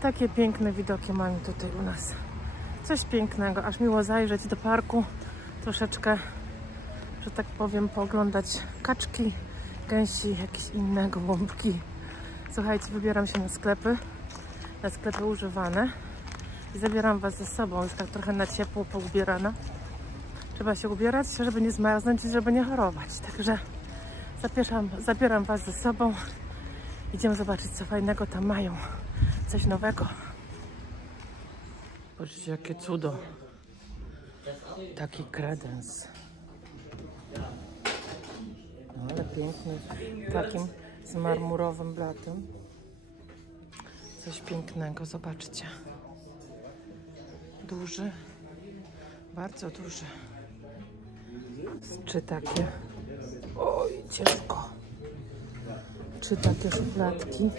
takie piękne widoki mamy tutaj u nas. Coś pięknego, aż miło zajrzeć do parku, troszeczkę, że tak powiem, pooglądać kaczki, gęsi, jakieś inne gołąbki. Słuchajcie, wybieram się na sklepy używane i zabieram was ze sobą, już tak trochę na ciepło poubierana. Trzeba się ubierać, żeby nie zmarznąć i żeby nie chorować. Także zabieram was ze sobą. Idziemy zobaczyć, co fajnego tam mają. Coś nowego. Patrzcie, jakie cudo. Taki kredens. No, ale piękny. Takim z marmurowym blatem. Coś pięknego, zobaczcie. Duży. Bardzo duży. Czy takie... Oj, ciężko. Czy takie szufladki.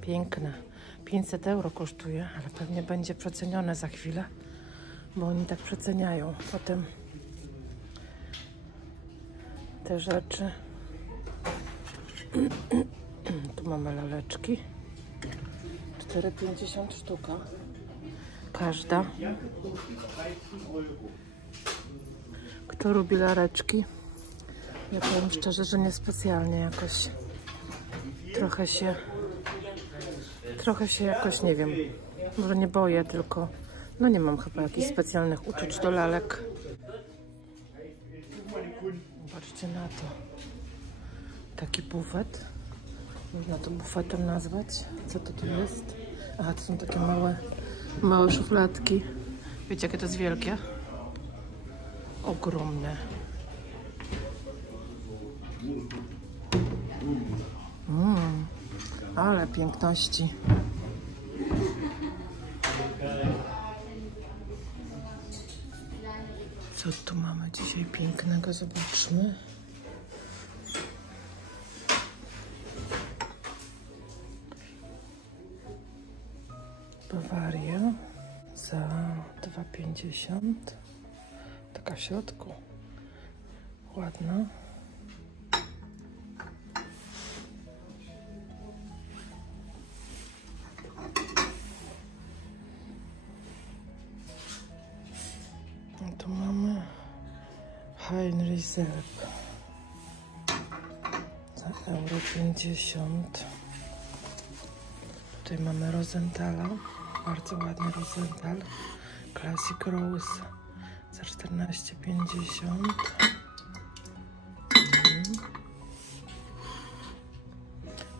Piękne. 500 euro kosztuje, ale pewnie będzie przecenione za chwilę, bo oni tak przeceniają potem te rzeczy. Tu mamy laleczki. 4,50 sztuka. Każda. Kto lubi laleczki? Ja powiem szczerze, że niespecjalnie jakoś. Trochę się jakoś, nie wiem, może nie boję, tylko no nie mam chyba jakichś specjalnych uczuć do lalek. Patrzcie na to. Taki bufet. Można to bufetem nazwać. Co to tu jest? Aha, to są takie małe szufladki. Wiecie, jakie to jest wielkie? Ogromne. Ale piękności. Co tu mamy dzisiaj pięknego? Zobaczmy. Bawaria za 2,50. Taka w środku. Ładna. Tu mamy Heinrich Selb za €1,50. Tutaj mamy Rosenthala, bardzo ładny Rosenthal, Classic Rose za 14,50.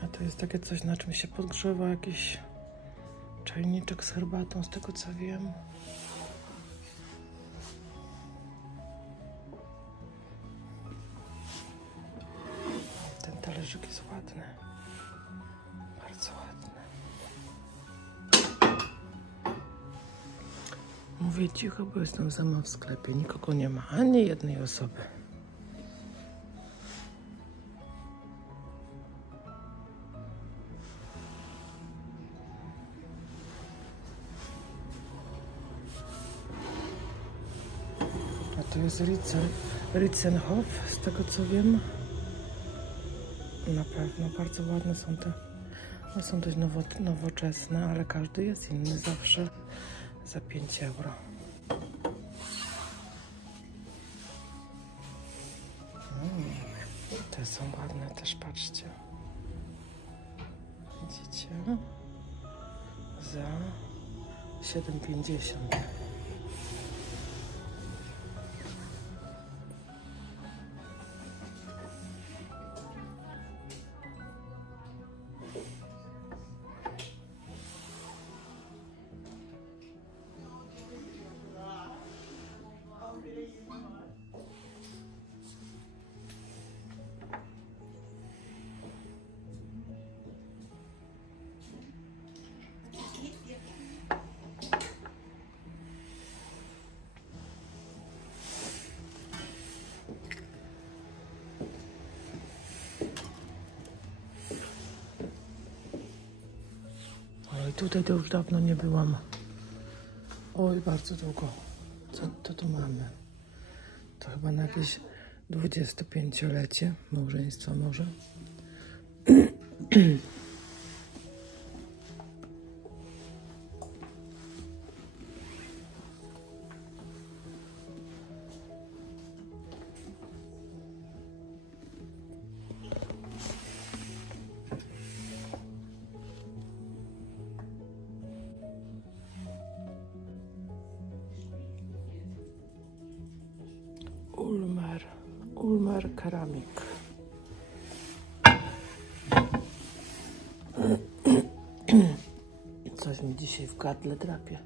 A to jest takie coś, na czym się podgrzewa, jakiś czajniczek z herbatą, z tego co wiem. Talerzyk jest ładny. Bardzo ładny. Mówię cicho, bo jestem sama w sklepie. Nikogo nie ma, ani jednej osoby. A to jest Ritzenhof, z tego co wiem. Na pewno bardzo ładne są te. No są dość nowoczesne, ale każdy jest inny zawsze za 5 euro. Te są ładne też, patrzcie. Widzicie? Za 7,50. Oj, tutaj to już dawno nie byłam. Oj, bardzo długo. Co to tu mamy? To chyba na jakieś 25-lecie małżeństwa może. Super Keramik. Coś mi dzisiaj w gardle drapie.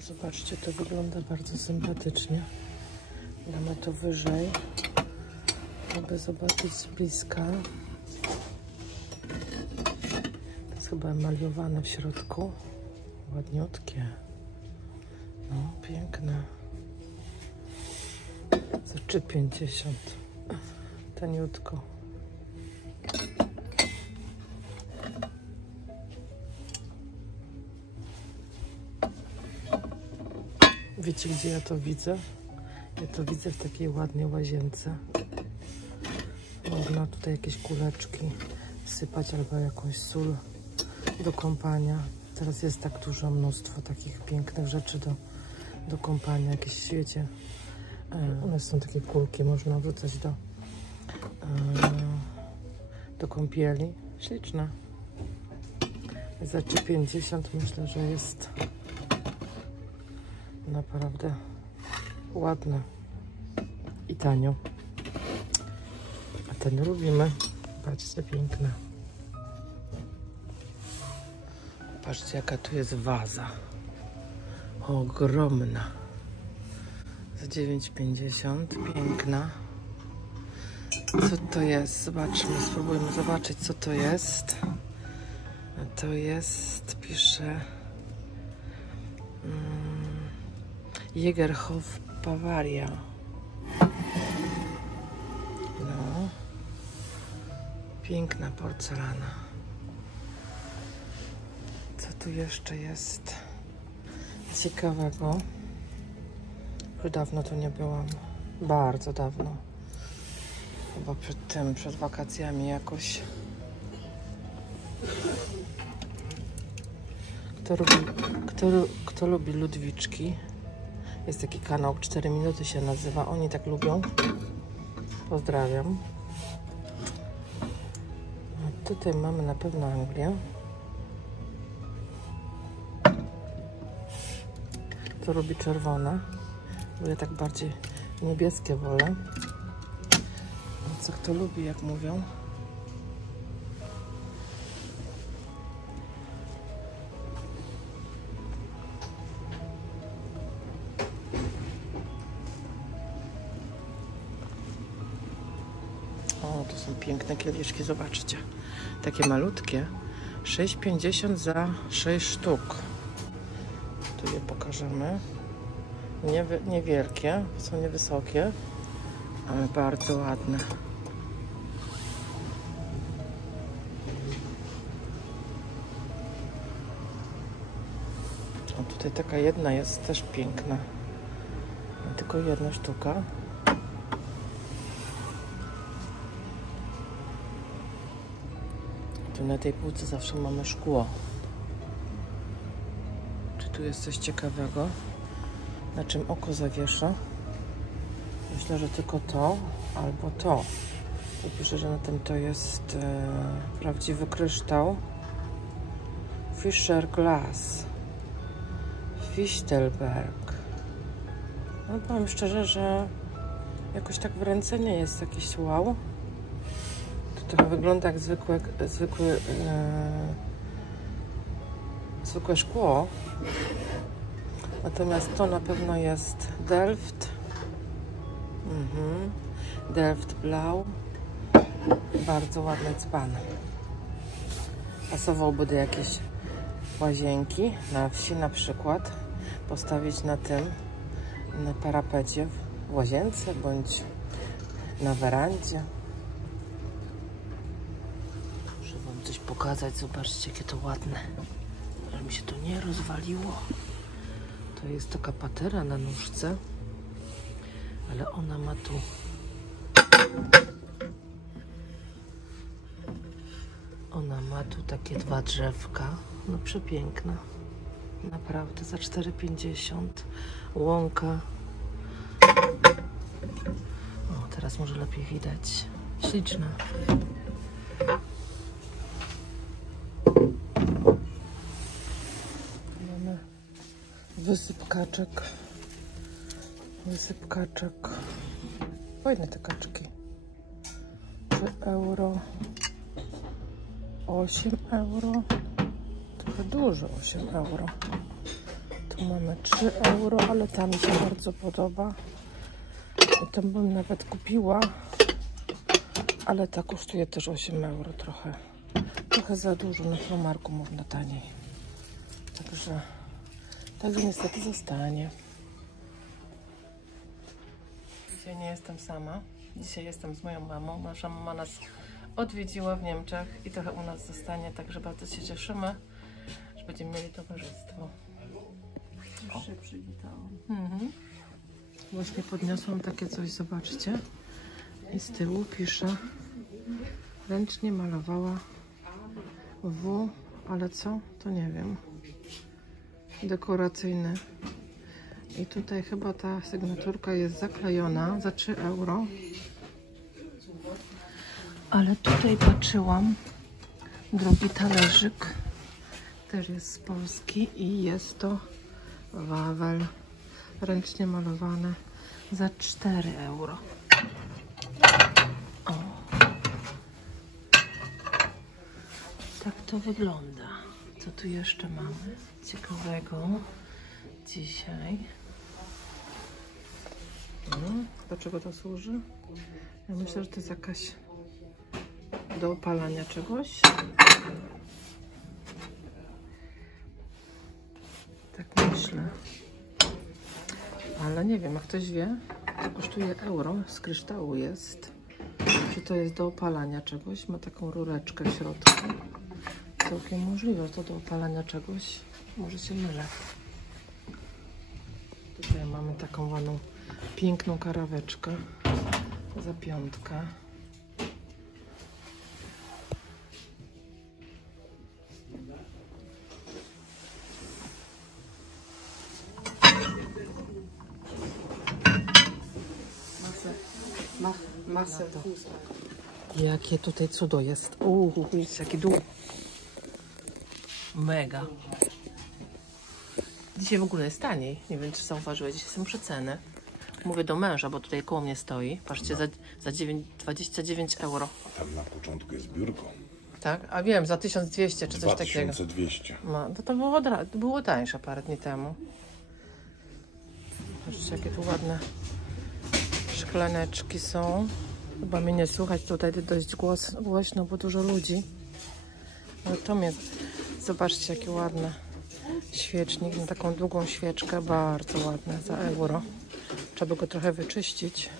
Zobaczcie, to wygląda bardzo sympatycznie. Damy to wyżej, aby zobaczyć z bliska. To jest chyba emaliowane w środku. Ładniutkie. No, piękne. Za 3,50. Taniutko. Wiecie, gdzie ja to widzę? Ja to widzę w takiej ładnej łazience. Można tutaj jakieś kuleczki sypać albo jakąś sól do kąpania. Teraz jest tak dużo, mnóstwo takich pięknych rzeczy do kąpania. Jakieś świecie. One są takie kulki, można wrzucać do kąpieli. Śliczne. Za 3,50 myślę, że jest naprawdę ładne i tanio. A ten lubimy. Patrzcie, piękne. Patrzcie, jaka tu jest waza. Ogromna. Za 9,50. Piękna. Co to jest? Zobaczmy, spróbujmy zobaczyć, co to jest. To jest, pisze Jägerhof Bavaria. No. Piękna porcelana. Co tu jeszcze jest ciekawego? Już dawno tu nie byłam. Bardzo dawno. Chyba przed wakacjami jakoś. Kto lubi Ludwiczki? Jest taki kanał, 4 minuty się nazywa. Oni tak lubią. Pozdrawiam. A tutaj mamy na pewno Anglię. Kto lubi czerwone? Bo ja tak bardziej niebieskie wolę. A co kto lubi, jak mówią? O, to są piękne kieliszki, zobaczcie. Takie malutkie. 6,50 za 6 sztuk. Tu je pokażemy. Niewielkie, są niewysokie, ale bardzo ładne. O, tutaj taka jedna jest też piękna. Tylko jedna sztuka. Tu na tej półce zawsze mamy szkło. Czy tu jest coś ciekawego? Na czym oko zawiesza? Myślę, że tylko to albo to. Tu pisze, że na tym to jest prawdziwy kryształ. Fischer Glass. Fichtelberg. No powiem szczerze, że jakoś tak w ręce nie jest jakiś wow. To trochę wygląda jak zwykłe szkło. Natomiast to na pewno jest Delft. Delft Blau. Bardzo ładny dzban. Pasowałby do jakiejś łazienki na wsi na przykład. Postawić na tym, na parapecie w łazience bądź na werandzie. Muszę wam coś pokazać. Zobaczcie, jakie to ładne. Że mi się to nie rozwaliło. To jest taka patera na nóżce, ale ona ma tu takie 2 drzewka. No przepiękna. Naprawdę za 4,50. Łąka. O, teraz może lepiej widać. Śliczna. Mamy wysyp kaczek. Wysyp kaczek. Fajne te kaczki. 3 euro. 8 euro. Trochę dużo, 8 euro. Tu mamy 3 euro, ale ta mi się bardzo podoba. I tą bym nawet kupiła. Ale ta kosztuje też 8 euro trochę. Trochę za dużo, na Promarku można taniej. Także niestety zostanie. Dzisiaj nie jestem sama. Dzisiaj jestem z moją mamą. Nasza mama nas odwiedziła w Niemczech i trochę u nas zostanie, także bardzo się cieszymy, że będziemy mieli towarzystwo. Już się przywitałam. Właśnie podniosłam takie coś, zobaczcie. I z tyłu pisze: ręcznie malowała W, ale co? To nie wiem. Dekoracyjny. I tutaj chyba ta sygnaturka jest zaklejona za 3 euro. Ale tutaj patrzyłam. Drugi talerzyk też jest z Polski i jest to Wawel. Ręcznie malowane za 4 euro. O. Tak to wygląda. Co tu jeszcze mamy ciekawego dzisiaj? Do czego to służy? Ja myślę, że to jest jakaś do opalania czegoś. Tak myślę. Ale nie wiem, jak ktoś wie, to kosztuje euro, z kryształu jest. Czy to jest do opalania czegoś? Ma taką rureczkę w środku. Całkiem możliwe, że to do opalania czegoś. Może się mylę. Tutaj mamy taką ładną, piękną karaweczkę za 5. Masę Jakie tutaj cudo jest. Widzicie, jaki dół. Mega. Dzisiaj w ogóle jest taniej. Nie wiem, czy zauważyłeś. Dzisiaj są przeceny. Mówię do męża, bo tutaj koło mnie stoi. Patrzcie, za 29 euro. A tam na początku jest biurko. Tak? A wiem, za 1200 czy coś takiego. 2200. No, to było tańsze parę dni temu. Patrzcie, jakie tu ładne szklaneczki są. Chyba mnie nie słuchać tutaj dość głośno, bo dużo ludzi. Ale to mnie... Zobaczcie, jakie ładne. Świecznik na taką długą świeczkę. Bardzo ładne, za euro. Trzeba by go trochę wyczyścić.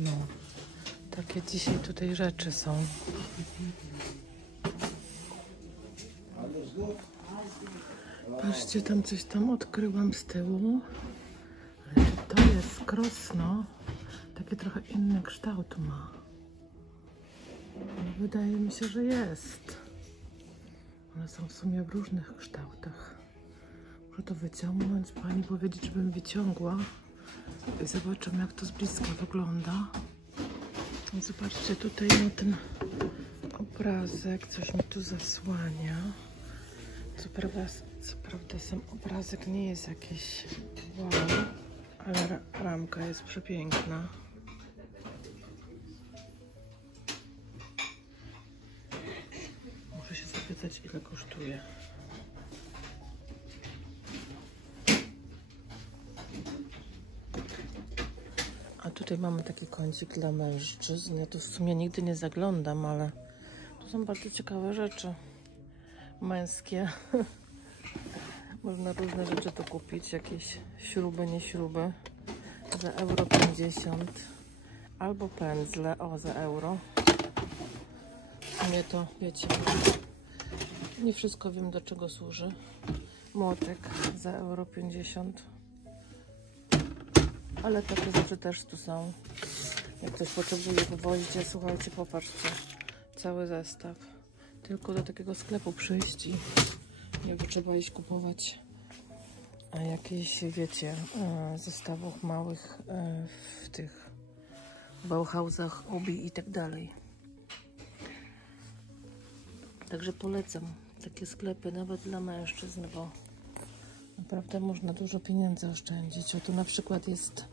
No. Takie dzisiaj tutaj rzeczy są. Patrzcie, tam coś tam odkryłam z tyłu. Ale czy to jest krosno? Takie trochę inny kształt ma. No, wydaje mi się, że jest. One są w sumie w różnych kształtach. Muszę to wyciągnąć, pani powiedzieć, żebym wyciągła. I zobaczymy, jak to z bliska wygląda. I zobaczcie, tutaj na ten obrazek coś mi tu zasłania. Co prawda sam obrazek nie jest jakiś wow, ale ramka jest przepiękna. Muszę się zapytać, ile kosztuje. A tutaj mamy taki kącik dla mężczyzn. Ja tu w sumie nigdy nie zaglądam, ale tu są bardzo ciekawe rzeczy męskie. Można różne rzeczy tu kupić, jakieś śruby, nie śruby za euro 50 albo pędzle, za euro. Nie to, wiecie, nie wszystko wiem, do czego służy. Młotek za euro 50, ale takie rzeczy też tu są. Jak ktoś potrzebuje gwoździe, słuchajcie, popatrzcie, cały zestaw. Tylko do takiego sklepu przyjść i jakby trzeba iść kupować jakieś, wiecie, zestawów małych w tych Bauhausach, Obi i tak dalej. Także polecam takie sklepy nawet dla mężczyzn, bo naprawdę można dużo pieniędzy oszczędzić. O, tu na przykład jest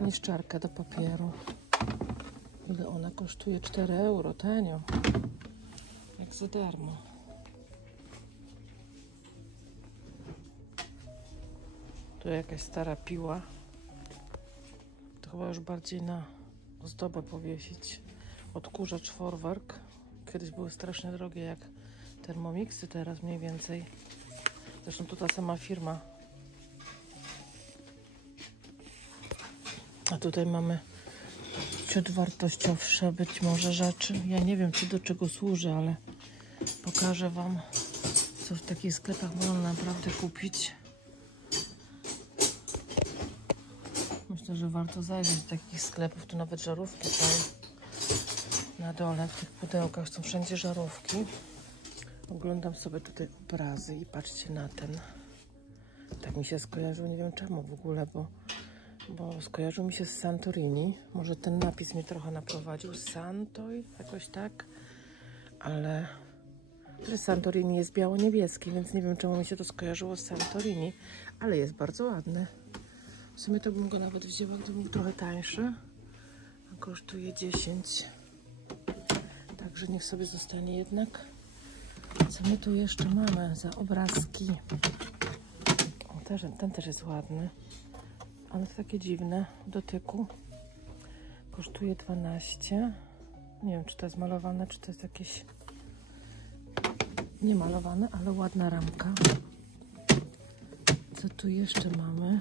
niszczarka do papieru. Ile ona kosztuje? 4 euro, tanio. Jak za darmo. Tu jakaś stara piła. To chyba już bardziej na ozdobę powiesić. Odkurzacz Vorwerk. Kiedyś były strasznie drogie jak Thermomixy, teraz mniej więcej. Zresztą to ta sama firma. A tutaj mamy ciut wartościowsze być może rzeczy. Ja nie wiem, czy do czego służy, ale pokażę Wam, co w takich sklepach można naprawdę kupić. Myślę, że warto zajrzeć do takich sklepów. Tu nawet żarówki są na dole. W tych pudełkach są wszędzie żarówki. Oglądam sobie tutaj obrazy i patrzcie na ten. Tak mi się skojarzył, nie wiem czemu w ogóle, bo skojarzył mi się z Santorini. Może ten napis mnie trochę naprowadził. Santoj, jakoś tak. Ale Santorini jest biało-niebieski, więc nie wiem czemu mi się to skojarzyło z Santorini. Ale jest bardzo ładny. W sumie to bym go nawet wzięła, gdyby był trochę tańszy. Kosztuje 10. Także niech sobie zostanie jednak. Co my tu jeszcze mamy za obrazki? O, ten też jest ładny. Ale to takie dziwne w dotyku. Kosztuje 12. Nie wiem, czy to jest malowane, czy to jest jakieś niemalowane, ale ładna ramka. Co tu jeszcze mamy?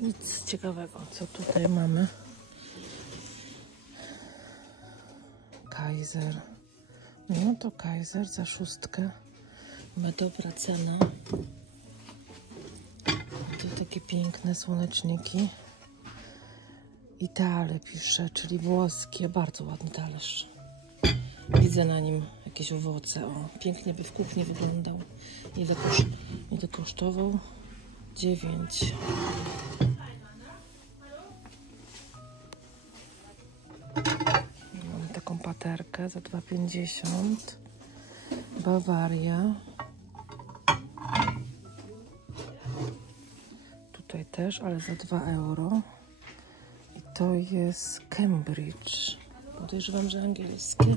Nic ciekawego. Co tutaj mamy? Kaiser. No to Kaiser za 6. Ma dobra cena. Tu takie piękne słoneczniki. Itale pisze, czyli włoskie. Bardzo ładny talerz. Widzę na nim jakieś owoce. O, pięknie by w kuchni wyglądał. Ile kosztował? 9. Mamy taką paterkę za 2,50. Bawaria. Tutaj też, ale za 2 euro. I to jest Cambridge. Podejrzewam, że angielskie.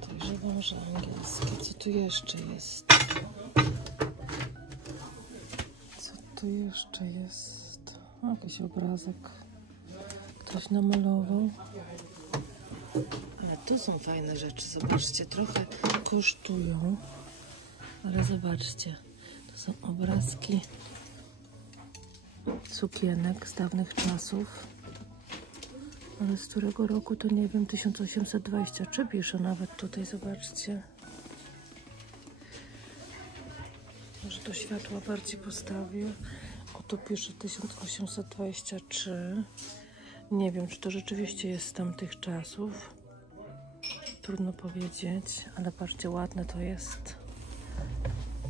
Podejrzewam, że angielskie. Co tu jeszcze jest? Co tu jeszcze jest? O, jakiś obrazek. Ktoś namalował. Ale tu są fajne rzeczy. Zobaczcie, trochę kosztują. Ale zobaczcie. To są obrazki sukienek z dawnych czasów. Ale z którego roku to nie wiem, 1823 pisze nawet tutaj, zobaczcie. Może to światła bardziej postawię. O, tu pisze 1823. Nie wiem, czy to rzeczywiście jest z tamtych czasów. Trudno powiedzieć, ale patrzcie, ładne to jest.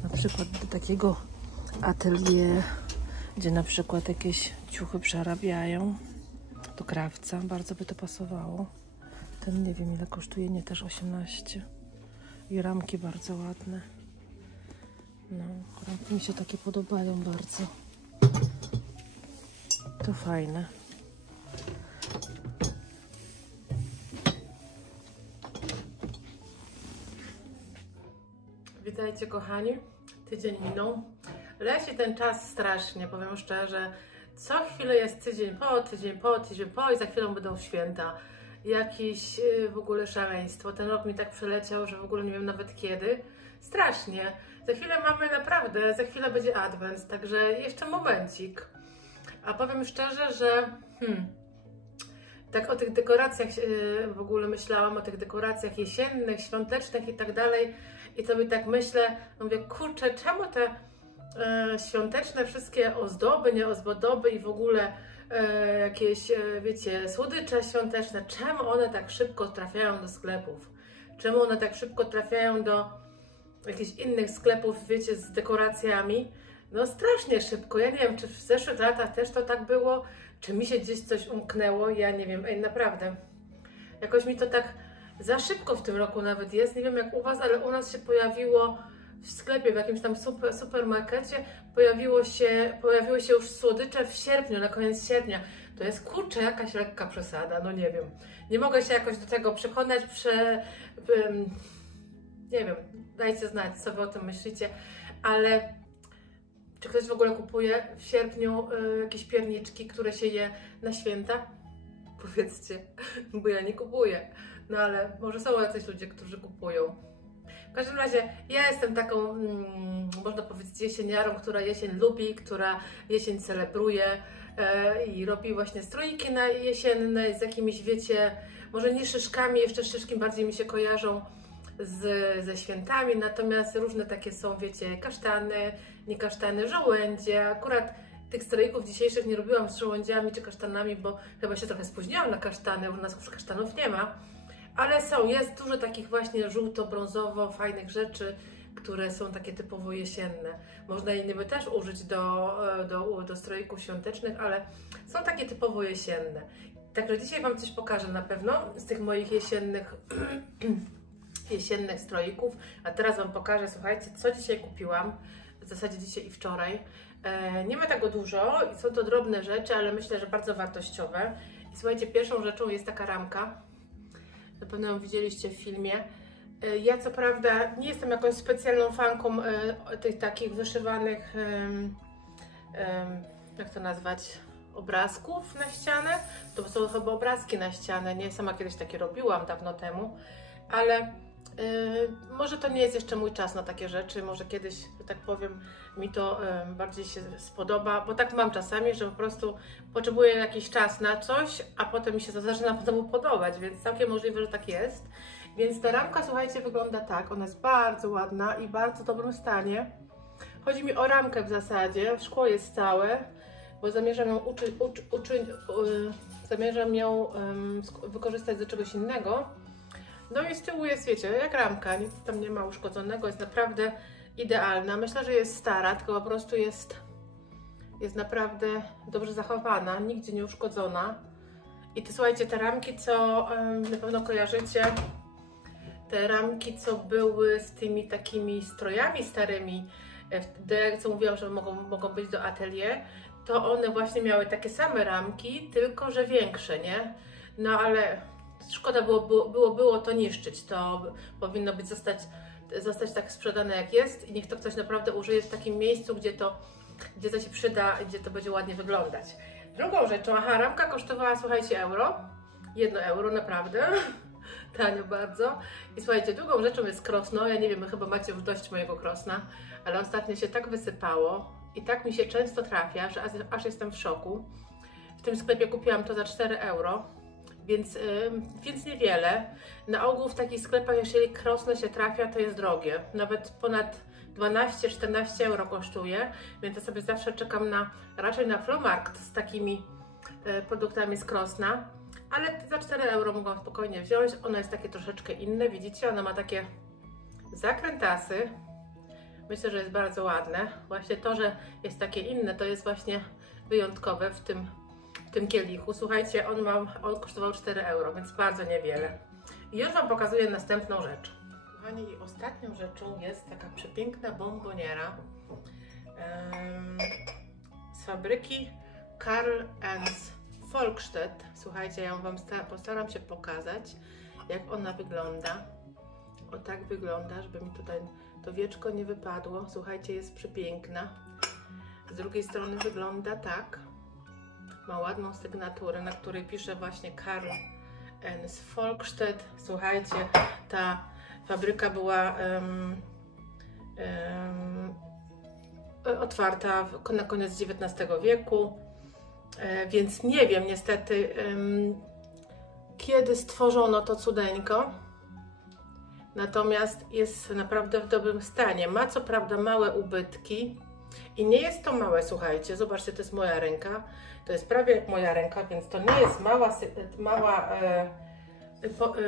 Na przykład do takiego atelier, gdzie na przykład jakieś ciuchy przerabiają. Do krawca, bardzo by to pasowało. Ten nie wiem ile kosztuje, nie, też 18. I ramki bardzo ładne. No, ramki mi się takie podobają bardzo. To fajne. Witajcie kochani, tydzień minął. Leci ten czas strasznie, powiem szczerze. Co chwilę jest tydzień po i za chwilę będą święta. Jakieś w ogóle szaleństwo. Ten rok mi tak przeleciał, że w ogóle nie wiem nawet kiedy. Strasznie. Za chwilę mamy naprawdę, za chwilę będzie adwent, także jeszcze momencik. A powiem szczerze, że tak o tych dekoracjach w ogóle myślałam, o tych dekoracjach jesiennych, świątecznych i tak dalej. I to mi tak myślę, mówię, kurczę, czemu te świąteczne wszystkie ozdoby, nieozdoby i w ogóle jakieś, wiecie, słodycze świąteczne, czemu one tak szybko trafiają do sklepów? Czemu one tak szybko trafiają do jakichś innych sklepów, wiecie, z dekoracjami, no strasznie szybko. Ja nie wiem, czy w zeszłych latach też to tak było, czy mi się gdzieś coś umknęło, ja nie wiem, naprawdę. Jakoś mi to tak za szybko w tym roku nawet jest, nie wiem jak u Was, ale u nas się pojawiło w sklepie, w jakimś tam supermarkecie, pojawiły się już słodycze w sierpniu, na koniec sierpnia. To jest, kurczę, jakaś lekka przesada, no nie wiem. Nie mogę się jakoś do tego przekonać, nie wiem, dajcie znać, co Wy o tym myślicie, ale czy ktoś w ogóle kupuje w sierpniu jakieś pierniczki, które się je na święta? Powiedzcie, bo ja nie kupuję. No ale może są jacyś ludzie, którzy kupują. W każdym razie ja jestem taką, można powiedzieć, jesieniarą, która jesień lubi, która jesień celebruje i robi właśnie stroiki na jesienne z jakimiś, wiecie, może nie szyszkami, jeszcze szyszki bardziej mi się kojarzą ze świętami, natomiast różne takie są, wiecie, kasztany, nie kasztany, żołędzie. Akurat tych stroików dzisiejszych nie robiłam z żołędziami czy kasztanami, bo chyba się trochę spóźniłam na kasztany, u nas już kasztanów nie ma. Ale jest dużo takich właśnie żółto-brązowo fajnych rzeczy, które są takie typowo jesienne. Można je niby też użyć do stroików świątecznych, ale są takie typowo jesienne. Także dzisiaj Wam coś pokażę na pewno z tych moich jesiennych stroików. A teraz Wam pokażę, słuchajcie, co dzisiaj kupiłam. W zasadzie dzisiaj i wczoraj. Nie ma tego dużo i są to drobne rzeczy, ale myślę, że bardzo wartościowe. I słuchajcie, pierwszą rzeczą jest taka ramka. Na pewno ją widzieliście w filmie. Ja co prawda nie jestem jakąś specjalną fanką tych takich wyszywanych, jak to nazwać, obrazków na ścianę. To są chyba obrazki na ścianę, nie? Sama kiedyś takie robiłam dawno temu, ale może to nie jest jeszcze mój czas na takie rzeczy, może kiedyś, że tak powiem, mi to bardziej się spodoba, bo tak mam czasami, że po prostu potrzebuję jakiś czas na coś, a potem mi się to zaczyna znowu podobać, więc całkiem możliwe, że tak jest. Więc ta ramka, słuchajcie, wygląda tak, ona jest bardzo ładna i w bardzo dobrym stanie. Chodzi mi o ramkę w zasadzie, szkło jest całe, bo zamierzam ją wykorzystać do czegoś innego. No i z tyłu jest, wiecie, jak ramka, nic tam nie ma uszkodzonego, jest naprawdę idealna. Myślę, że jest stara, tylko po prostu jest naprawdę dobrze zachowana, nigdzie nie uszkodzona. I to, słuchajcie, te ramki, co na pewno kojarzycie, te ramki, co były z tymi takimi strojami starymi, co mówiłam, że mogą być do atelier, to one właśnie miały takie same ramki, tylko że większe, nie? No ale szkoda było to niszczyć, to powinno zostać tak sprzedane jak jest i niech to ktoś naprawdę użyje w takim miejscu, gdzie to się przyda i gdzie to będzie ładnie wyglądać. Drugą rzeczą, ramka kosztowała, słuchajcie, euro. 1 euro, naprawdę. Tanio bardzo. I słuchajcie, drugą rzeczą jest krosno. Ja nie wiem, chyba macie już dość mojego krosna, ale ostatnio się tak wysypało i tak mi się często trafia, że aż jestem w szoku. W tym sklepie kupiłam to za 4 euro. Więc niewiele. Na ogół w takich sklepach, jeżeli krosno się trafia, to jest drogie. Nawet ponad 12-14 euro kosztuje, więc ja sobie zawsze czekam raczej na Flormarkt z takimi produktami z krosna. Ale za 4 euro mogłam spokojnie wziąć. Ono jest takie troszeczkę inne, widzicie? Ono ma takie zakrętasy. Myślę, że jest bardzo ładne. Właśnie to, że jest takie inne, to jest właśnie wyjątkowe w tym kielichu. Słuchajcie, on kosztował 4 euro, więc bardzo niewiele. I już Wam pokazuję następną rzecz. Kochani, i ostatnią rzeczą jest taka przepiękna bomboniera z fabryki Karl & Folkstedt. Słuchajcie, ja Wam postaram się pokazać, jak ona wygląda. O tak wygląda, żeby mi tutaj to wieczko nie wypadło. Słuchajcie, jest przepiękna. Z drugiej strony wygląda tak. Ma ładną sygnaturę, na której pisze właśnie Karl & Folkstedt. Słuchajcie, ta fabryka była otwarta na koniec XIX wieku, więc nie wiem niestety, kiedy stworzono to cudeńko. Natomiast jest naprawdę w dobrym stanie. Ma co prawda małe ubytki i nie jest to małe, słuchajcie, zobaczcie, to jest moja ręka. To jest prawie jak moja ręka, więc to nie jest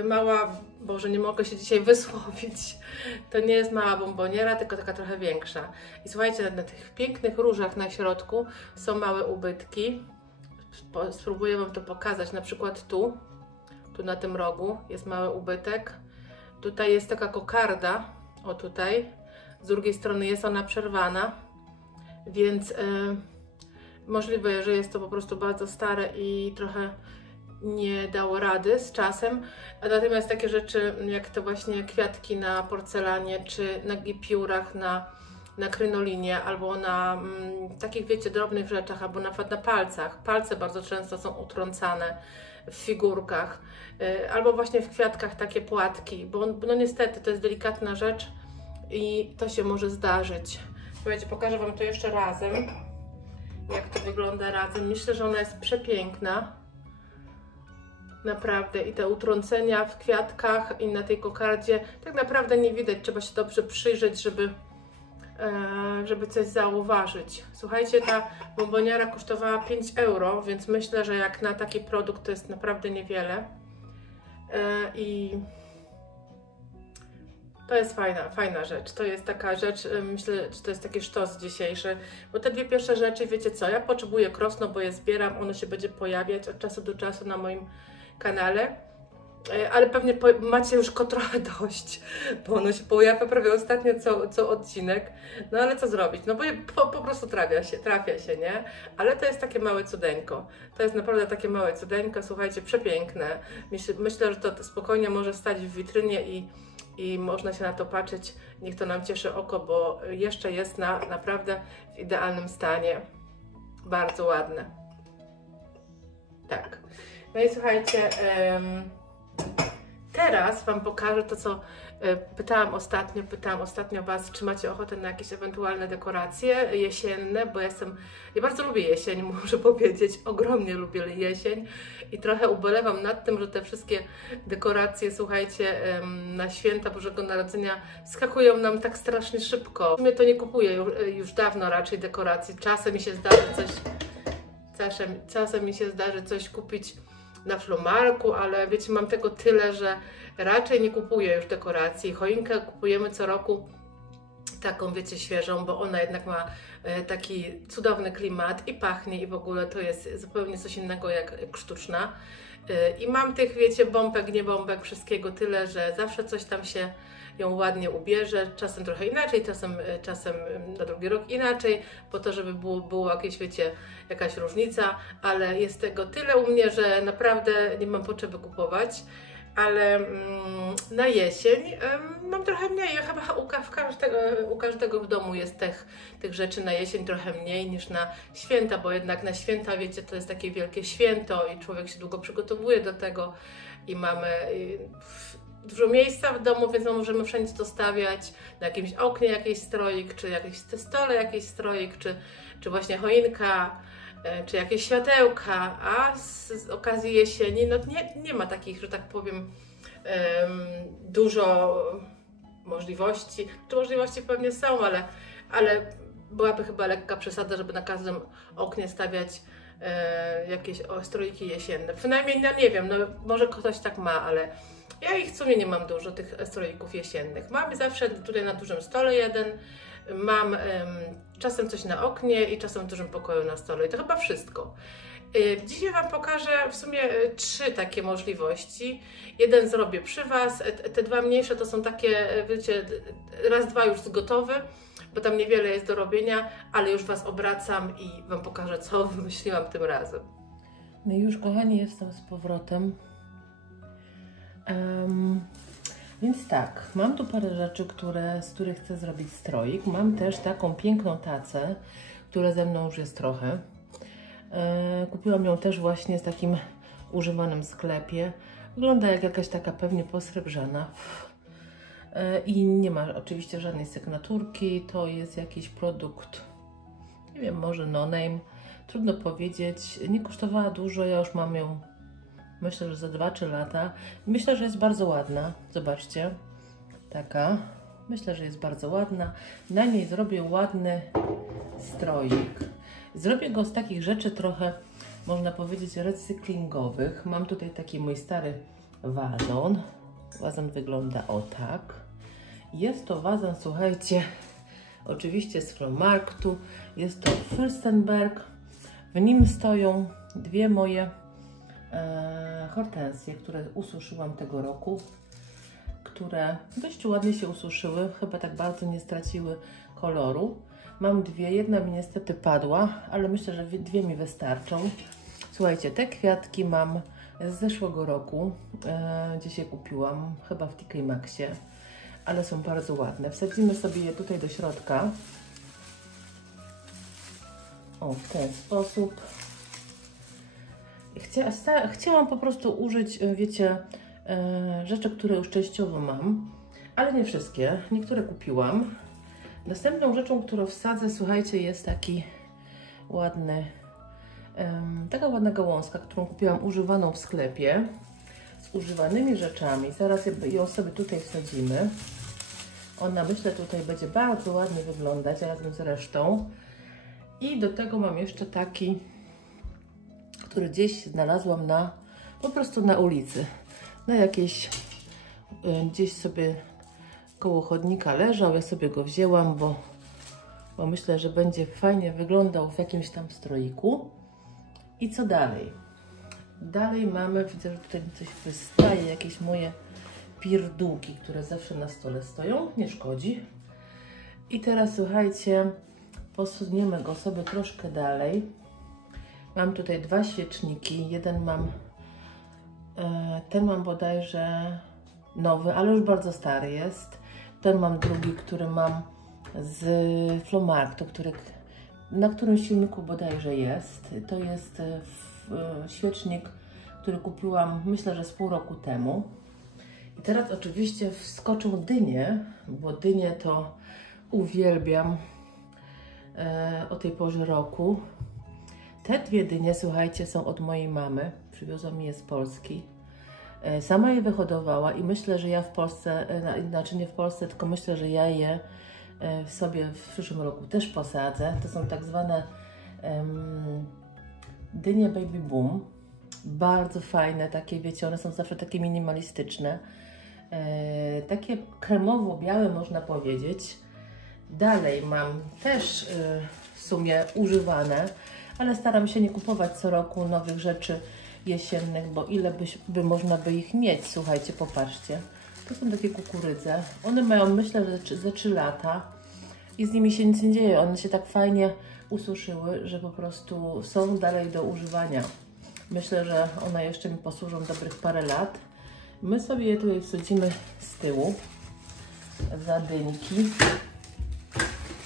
mała, Boże, nie mogę się dzisiaj wysłowić, to nie jest mała bomboniera, tylko taka trochę większa. I słuchajcie, na tych pięknych różach na środku są małe ubytki. Spróbuję Wam to pokazać, na przykład tu na tym rogu jest mały ubytek. Tutaj jest taka kokarda, o tutaj, z drugiej strony jest ona przerwana, więc możliwe, że jest to po prostu bardzo stare i trochę nie dało rady z czasem. Natomiast takie rzeczy jak te właśnie kwiatki na porcelanie, czy na piórach, na krynolinie, albo na takich, wiecie, drobnych rzeczach, albo na przykład na palcach. Palce bardzo często są utrącane w figurkach, albo właśnie w kwiatkach takie płatki, bo no niestety to jest delikatna rzecz i to się może zdarzyć. Słuchajcie, pokażę Wam to jeszcze razem, jak to wygląda razem. Myślę, że ona jest przepiękna. Naprawdę. I te utrącenia w kwiatkach i na tej kokardzie tak naprawdę nie widać. Trzeba się dobrze przyjrzeć, żeby coś zauważyć. Słuchajcie, ta bomboniera kosztowała 5 euro, więc myślę, że jak na taki produkt to jest naprawdę niewiele. I to jest fajna rzecz. To jest taka rzecz, myślę, że to jest taki sztos dzisiejszy, bo te dwie pierwsze rzeczy, wiecie co, ja potrzebuję krosno, bo je zbieram, ono się będzie pojawiać od czasu do czasu na moim kanale, ale pewnie macie już go trochę dość, bo ono się pojawia prawie ostatnio co odcinek, no ale co zrobić, no bo po prostu trafia się, nie? Ale to jest takie małe cudeńko, to jest naprawdę takie małe cudeńko, słuchajcie, przepiękne. Myślę, że to spokojnie może stać w witrynie i można się na to patrzeć, niech to nam cieszy oko, bo jeszcze jest naprawdę w idealnym stanie. Bardzo ładne. Tak. No i słuchajcie, teraz Wam pokażę to, co pytałam ostatnio Was, czy macie ochotę na jakieś ewentualne dekoracje jesienne, bo ja bardzo lubię jesień, muszę powiedzieć, ogromnie lubię jesień i trochę ubolewam nad tym, że te wszystkie dekoracje, słuchajcie, na święta Bożego Narodzenia skakują nam tak strasznie szybko. W sumie to nie kupuję już dawno raczej dekoracji, czasem mi się zdarzy coś kupić na Flumarku, ale wiecie, mam tego tyle, że raczej nie kupuję już dekoracji. Choinkę kupujemy co roku taką, wiecie, świeżą, bo ona jednak ma taki cudowny klimat i pachnie i w ogóle to jest zupełnie coś innego jak sztuczna. I mam tych, wiecie, bombek, nie bombek, wszystkiego tyle, że zawsze coś tam się ją ładnie ubierze, czasem trochę inaczej, czasem na drugi rok inaczej, po to, żeby było jakieś, wiecie, jakaś różnica, ale jest tego tyle u mnie, że naprawdę nie mam potrzeby kupować, ale na jesień mam trochę mniej, chyba u każdego w domu jest tych rzeczy na jesień trochę mniej niż na święta, bo jednak na święta, wiecie, to jest takie wielkie święto i człowiek się długo przygotowuje do tego i mamy dużo miejsca w domu, więc możemy wszędzie to stawiać, na jakimś oknie jakiś stroik, czy jakieś stole jakiś stroik, czy właśnie choinka, czy jakieś światełka, a z okazji jesieni, no nie ma takich, że tak powiem, dużo możliwości, czy możliwości pewnie są, ale byłaby chyba lekka przesada, żeby na każdym oknie stawiać jakieś stroiki jesienne. Przynajmniej, no nie wiem, no może ktoś tak ma, ale ja ich w sumie nie mam dużo, tych stroików jesiennych. Mam zawsze tutaj na dużym stole jeden, mam czasem coś na oknie i czasem w dużym pokoju na stole i to chyba wszystko. Dzisiaj Wam pokażę w sumie 3 takie możliwości. Jeden zrobię przy Was, te 2 mniejsze to są takie, wiecie, raz, 2 już gotowe, bo tam niewiele jest do robienia, ale już Was obracam i Wam pokażę, co wymyśliłam tym razem. No i już, kochani, jestem z powrotem. Więc tak, mam tu parę rzeczy, z których chcę zrobić stroik. Mam też taką piękną tacę, która ze mną już jest trochę. Kupiłam ją też właśnie w takim używanym sklepie. Wygląda jak jakaś taka pewnie posrebrzana. I nie ma oczywiście żadnej sygnaturki. To jest jakiś produkt, nie wiem, może no name. Trudno powiedzieć. Nie kosztowała dużo, ja już mam ją, myślę, że za 2-3 lata. Myślę, że jest bardzo ładna. Zobaczcie. Taka. Myślę, że jest bardzo ładna. Na niej zrobię ładny stroik. Zrobię go z takich rzeczy trochę, można powiedzieć, recyklingowych. Mam tutaj taki mój stary wazon. Wazon wygląda o tak. Jest to wazon, słuchajcie, oczywiście z Flohmarktu. Jest to Fürstenberg. W nim stoją dwie moje hortensje, które ususzyłam tego roku, które dość ładnie się ususzyły, chyba tak bardzo nie straciły koloru. Mam dwie, jedna mi niestety padła, ale myślę, że dwie mi wystarczą. Słuchajcie, te kwiatki mam z zeszłego roku, gdzieś je kupiłam, chyba w TK Maxie, ale są bardzo ładne. Wsadzimy sobie je tutaj do środka. O, w ten sposób. Chciałam po prostu użyć, wiecie, rzeczy, które już częściowo mam, ale nie wszystkie. Niektóre kupiłam. Następną rzeczą, którą wsadzę, słuchajcie, jest taki ładny, taka ładna gałązka, którą kupiłam używaną w sklepie, z używanymi rzeczami. Zaraz ją sobie tutaj wsadzimy. Ona, myślę, tutaj będzie bardzo ładnie wyglądać razem z resztą. I do tego mam jeszcze taki, który gdzieś znalazłam po prostu na ulicy. Na jakieś, gdzieś sobie koło chodnika leżał, ja sobie go wzięłam, bo myślę, że będzie fajnie wyglądał w jakimś tam stroiku. I co dalej? Dalej mamy, widzę, że tutaj coś wystaje, jakieś moje pierdółki, które zawsze na stole stoją, nie szkodzi. I teraz słuchajcie, posuniemy go sobie troszkę dalej. Mam tutaj dwa świeczniki, jeden mam, ten mam bodajże nowy, ale już bardzo stary jest. Ten mam drugi, który mam z Flohmarktu, na którym silniku bodajże jest. To jest świecznik, który kupiłam, myślę, że z pół roku temu. I teraz oczywiście wskoczą dynie, bo dynie to uwielbiam o tej porze roku. Te dwie dynie, słuchajcie, są od mojej mamy. Przywiozła mi je z Polski. Sama je wyhodowała i myślę, że ja w Polsce, znaczy nie w Polsce, tylko myślę, że ja je sobie w przyszłym roku też posadzę. To są tak zwane dynie Baby Boom. Bardzo fajne, takie, wiecie, one są zawsze takie minimalistyczne. Takie kremowo-białe, można powiedzieć. Dalej mam też w sumie używane, ale staram się nie kupować co roku nowych rzeczy jesiennych, bo ile by można by ich mieć. Słuchajcie, popatrzcie. To są takie kukurydze. One mają, myślę, że ze 3 lata i z nimi się nic nie dzieje. One się tak fajnie ususzyły, że po prostu są dalej do używania. Myślę, że one jeszcze mi posłużą dobrych parę lat. My sobie je tutaj wsadzimy z tyłu za dynki.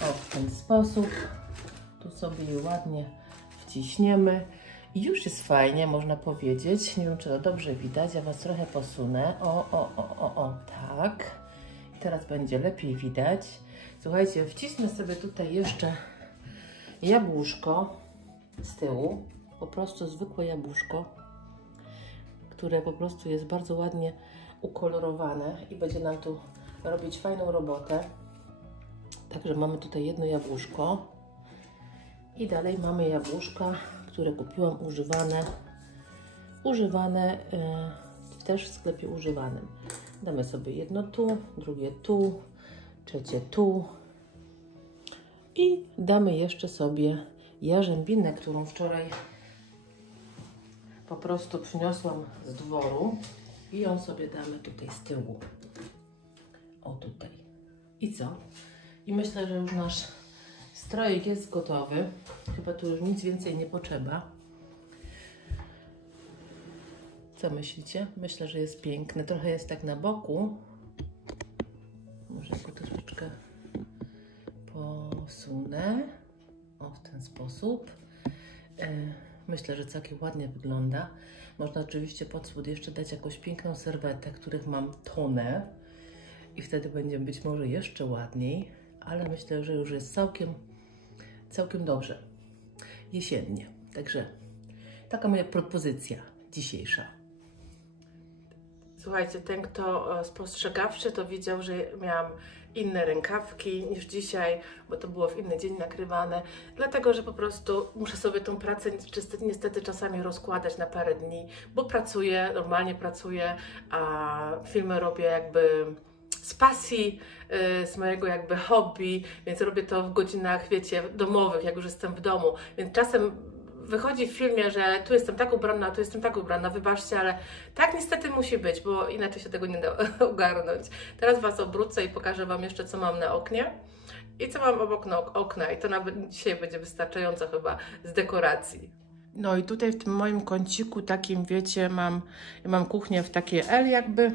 O, w ten sposób. Tu sobie je ładnie wciśniemy. I już jest fajnie, można powiedzieć. Nie wiem, czy to dobrze widać. Ja Was trochę posunę. O, tak. I teraz będzie lepiej widać. Słuchajcie, wcisnę sobie tutaj jeszcze jabłuszko z tyłu. Po prostu zwykłe jabłuszko, które po prostu jest bardzo ładnie ukolorowane i będzie nam tu robić fajną robotę. Także mamy tutaj jedno jabłuszko i dalej mamy jabłuszka, które kupiłam używane też w sklepie używanym. Damy sobie jedno tu, drugie tu, trzecie tu i damy jeszcze sobie jarzębinę, którą wczoraj po prostu przyniosłam z dworu i ją sobie damy tutaj z tyłu. O, tutaj. I co? I myślę, że już nasz strojek jest gotowy. Chyba tu już nic więcej nie potrzeba. Co myślicie? Myślę, że jest piękny. Trochę jest tak na boku. Może go troszeczkę posunę. O, w ten sposób. Myślę, że całkiem ładnie wygląda. Można oczywiście pod spód jeszcze dać jakąś piękną serwetę, których mam tonę. I wtedy będzie być może jeszcze ładniej. Ale myślę, że już jest całkiem dobrze. Jesiennie. Także taka moja propozycja dzisiejsza. Słuchajcie, ten kto spostrzegawczy, to widział, że miałam inne rękawki niż dzisiaj, bo to było w inny dzień nakrywane, dlatego, że po prostu muszę sobie tą pracę niestety czasami rozkładać na parę dni, bo pracuję, normalnie pracuję, a filmy robię jakby z pasji, z mojego jakby hobby, więc robię to w godzinach, wiecie, domowych, jak już jestem w domu, więc czasem wychodzi w filmie, że tu jestem tak ubrana, tu jestem tak ubrana, wybaczcie, ale tak niestety musi być, bo inaczej się tego nie da ogarnąć. Teraz Was obrócę i pokażę Wam jeszcze, co mam na oknie i co mam obok okna i to nawet dzisiaj będzie wystarczająco chyba z dekoracji. No i tutaj w tym moim kąciku takim, wiecie, mam kuchnię w takie L jakby.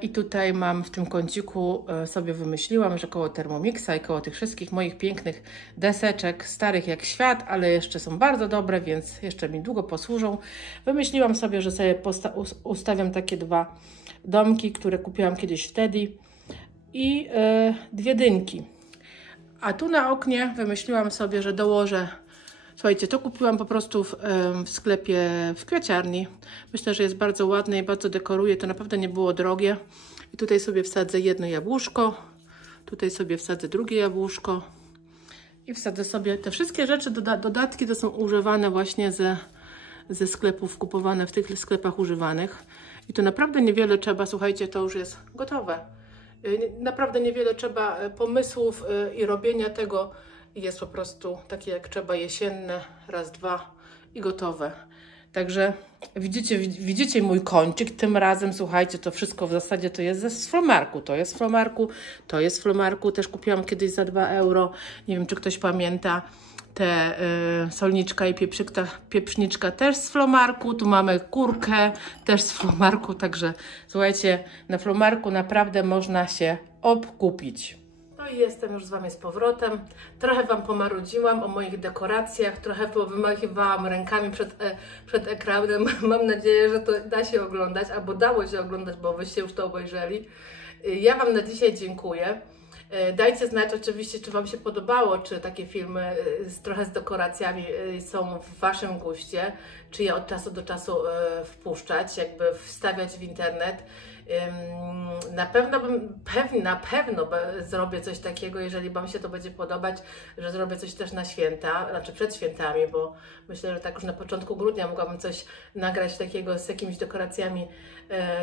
I tutaj mam w tym kąciku, sobie wymyśliłam, że koło Thermomixa i koło tych wszystkich moich pięknych deseczek, starych jak świat, ale jeszcze są bardzo dobre, więc jeszcze mi długo posłużą. Wymyśliłam sobie, że sobie ustawiam takie dwa domki, które kupiłam kiedyś wtedy i dwie dynki. A tu na oknie wymyśliłam sobie, że dołożę. Słuchajcie, to kupiłam po prostu w sklepie, w kwiaciarni. Myślę, że jest bardzo ładne i bardzo dekoruje. To naprawdę nie było drogie. I tutaj sobie wsadzę jedno jabłuszko. Tutaj sobie wsadzę drugie jabłuszko. I wsadzę sobie te wszystkie rzeczy, dodatki to są używane właśnie ze sklepów, kupowane w tych sklepach używanych. I to naprawdę niewiele trzeba, słuchajcie, to już jest gotowe. Naprawdę niewiele trzeba pomysłów i robienia tego. Jest po prostu takie jak trzeba, jesienne, raz, dwa i gotowe. Także widzicie mój kącik tym razem, słuchajcie, to wszystko w zasadzie to jest z Flomarku, to jest z Flomarku, też kupiłam kiedyś za 2 euro, nie wiem czy ktoś pamięta, te solniczka i pieprzniczka też z Flomarku, tu mamy kurkę też z Flomarku, także słuchajcie, na Flomarku naprawdę można się obkupić. No i jestem już z Wami z powrotem. Trochę Wam pomarudziłam o moich dekoracjach, trochę wymachiwałam rękami przed ekranem. Mam nadzieję, że to da się oglądać, albo dało się oglądać, bo Wyście już to obejrzeli. Ja Wam na dzisiaj dziękuję. Dajcie znać oczywiście, czy Wam się podobało, czy takie filmy trochę z dekoracjami są w Waszym guście, czy je od czasu do czasu wpuszczać, jakby wstawiać w internet. Na pewno zrobię coś takiego, jeżeli Wam się to będzie podobać, że zrobię coś też na święta, znaczy przed świętami, bo myślę, że tak już na początku grudnia mogłabym coś nagrać takiego z jakimiś dekoracjami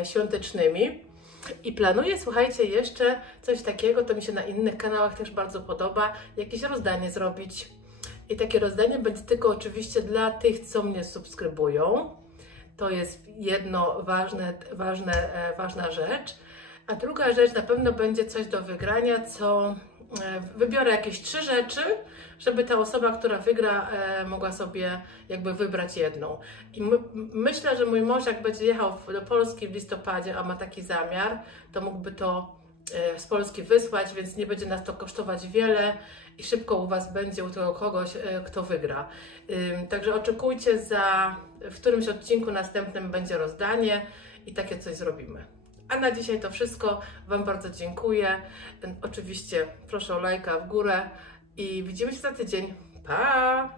świątecznymi. I planuję, słuchajcie, jeszcze coś takiego, to mi się na innych kanałach też bardzo podoba, jakieś rozdanie zrobić. I takie rozdanie będzie tylko oczywiście dla tych, co mnie subskrybują. To jest jedno ważna rzecz. A druga rzecz na pewno będzie coś do wygrania, co wybiorę jakieś 3 rzeczy, żeby ta osoba, która wygra, mogła sobie jakby wybrać jedną. I myślę, że mój mąż, jak będzie jechał do Polski w listopadzie, a ma taki zamiar, to mógłby to z Polski wysłać, więc nie będzie nas to kosztować wiele i szybko u Was będzie u tego kogoś, kto wygra. Także oczekujcie, w którymś odcinku następnym będzie rozdanie i takie coś zrobimy. A na dzisiaj to wszystko. Wam bardzo dziękuję. Oczywiście proszę o lajka w górę i widzimy się za tydzień. Pa!